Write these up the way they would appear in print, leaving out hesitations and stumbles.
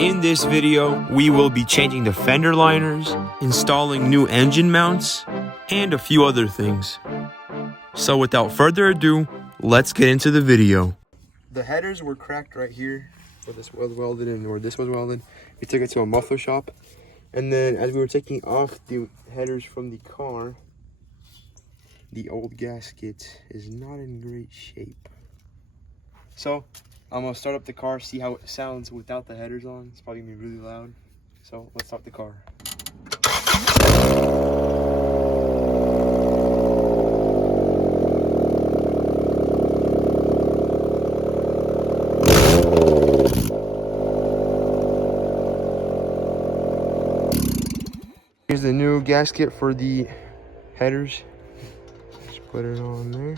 In this video, we will be changing the fender liners, installing new engine mounts, and a few other things. So without further ado, let's get into the video. The headers were cracked right here, where this was welded and where this was welded. We took it to a muffler shop, and then as we were taking off the headers from the car, the old gasket is not in great shape. So I'm gonna start up the car, see how it sounds without the headers on. It's probably gonna be really loud. So let's start the car. Here's the new gasket for the headers. Just put it on there.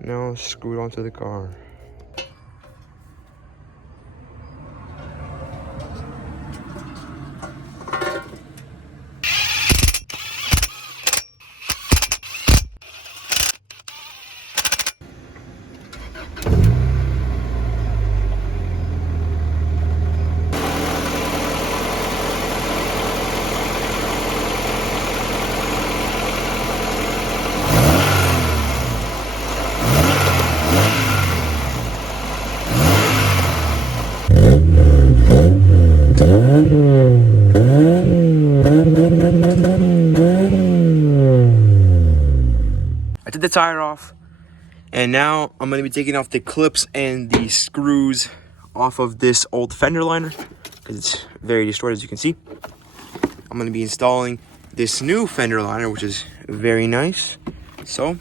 Now screw it onto the car. I took the tire off, and now I'm going to be taking off the clips and the screws off of this old fender liner because it's very distorted, as you can see. I'm going to be installing this new fender liner, which is very nice. So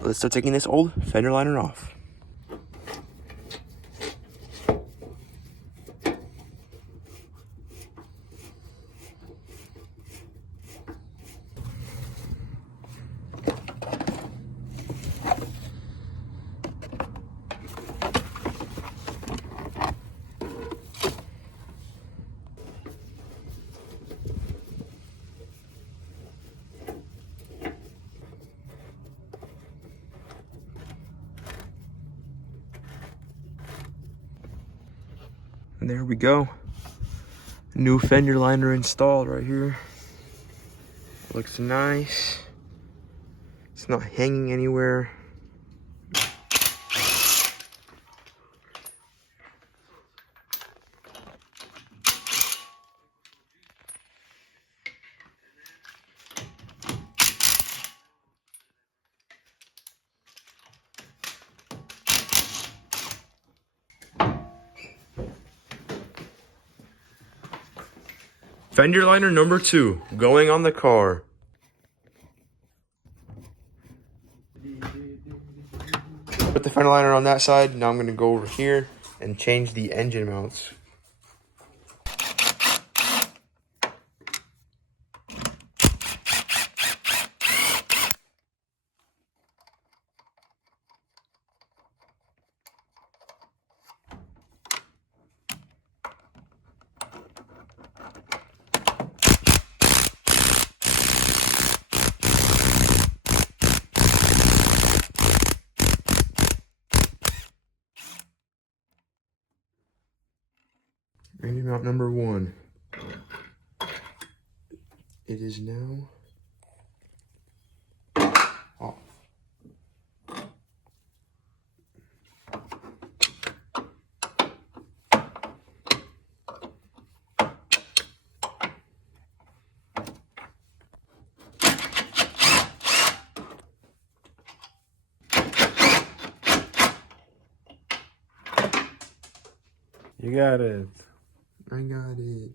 let's start taking this old fender liner off. And there we go. New fender liner installed right here. Looks nice. It's not hanging anywhere. Fender liner number 2, going on the car. Put the fender liner on that side. Now I'm going to go over here and change the engine mounts. Engine mount number 1. It is now off. You got it. I got it.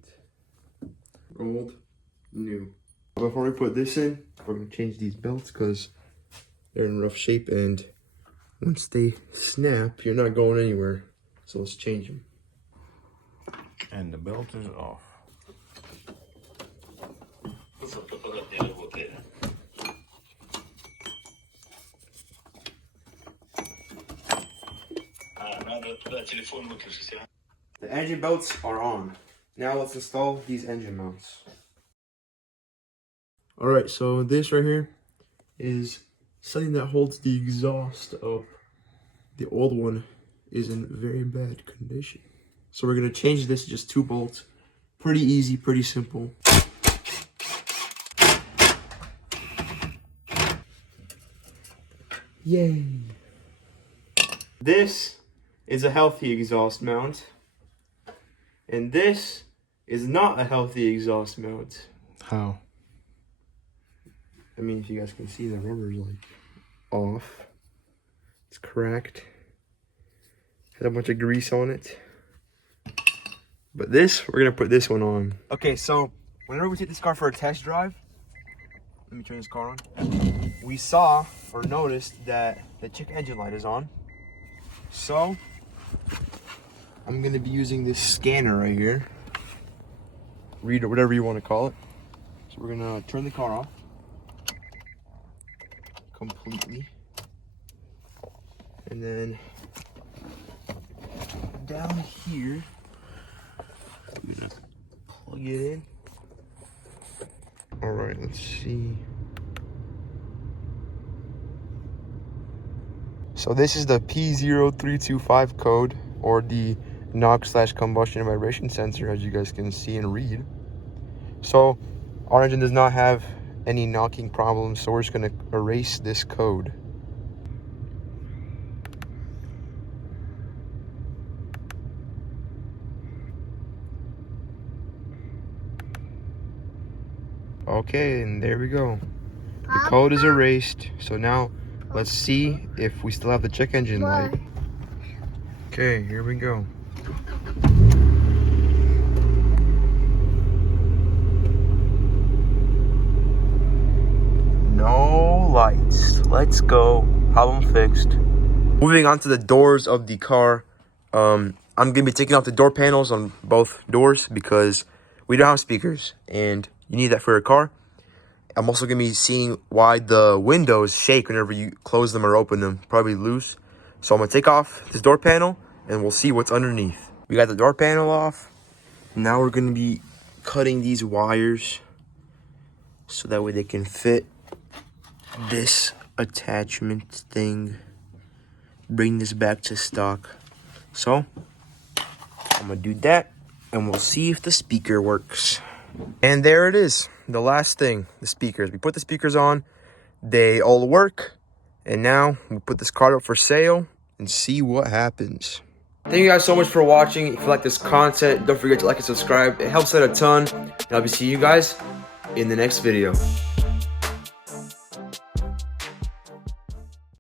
Old, new. Before we put this in, we're going to change these belts because they're in rough shape, and once they snap, you're not going anywhere. So let's change them. And the belt is off. The engine belts are on. Now let's install these engine mounts. Alright, so this right here is something that holds the exhaust up. The old one is in very bad condition. So we're gonna change this to just 2 bolts. Pretty easy, pretty simple. Yay. This is a healthy exhaust mount. And this is not a healthy exhaust mount. How? I mean, if you guys can see, the rubber's like off. It's cracked. Has a bunch of grease on it. But this, we're gonna put this one on. Okay, so whenever we take this car for a test drive, let me turn this car on. We saw or noticed that the check engine light is on. So I'm gonna be using this scanner right here. Reader, whatever you want to call it. So we're gonna turn the car off completely. And then down here, we're gonna plug it in. All right, let's see. So this is the P0325 code, or the NOx/combustion and vibration sensor, as you guys can see and read. So our engine does not have any knocking problems, so we're just gonna erase this code. Okay, and there we go. The code is erased. So now let's see if we still have the check engine light. Okay, here we go. No lights. Let's go. Problem fixed. Moving on to the doors of the car. I'm gonna be taking off the door panels on both doors because we don't have speakers, and you need that for a car. I'm also gonna be seeing why the windows shake whenever you close them or open them, probably loose. So I'm gonna take off this door panel and we'll see what's underneath. We got the door panel off. Now we're gonna be cutting these wires so that way they can fit this attachment thing. Bring this back to stock. So I'm gonna do that and we'll see if the speaker works. And there it is, the last thing, the speakers. We put the speakers on, they all work, and now we put this car up for sale and see what happens. Thank you guys so much for watching. If you like this content, don't forget to like and subscribe. It helps out a ton, and I'll be seeing you guys in the next video.